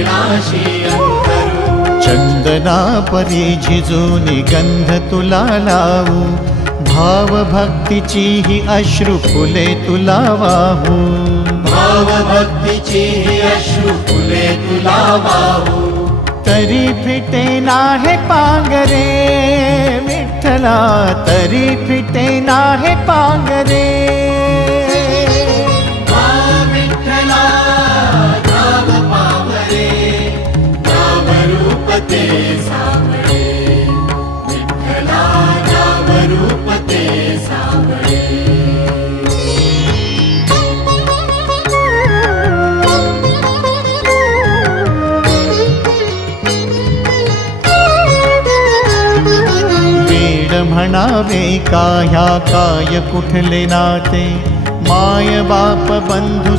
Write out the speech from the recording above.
चरणाशी अंतरू। चंदना परी झिजूनी गंध तुला लावू, भाव भक्तीची ही अश्रु फुले तुला वाहू। भाव भक्तीची ही अश्रु फुले तुला वाहू। तरी फिटे नाहे पांगरे विठ्ठला, तरी फिटे नाहे पांगरे। विठ्ठला नाम पावरे, नाम रूप ते सावळे। विठ्ठला नाम रूप ते सावळे। म्हणावे का ह्या काय कुठले नाते, माय बाप बंधू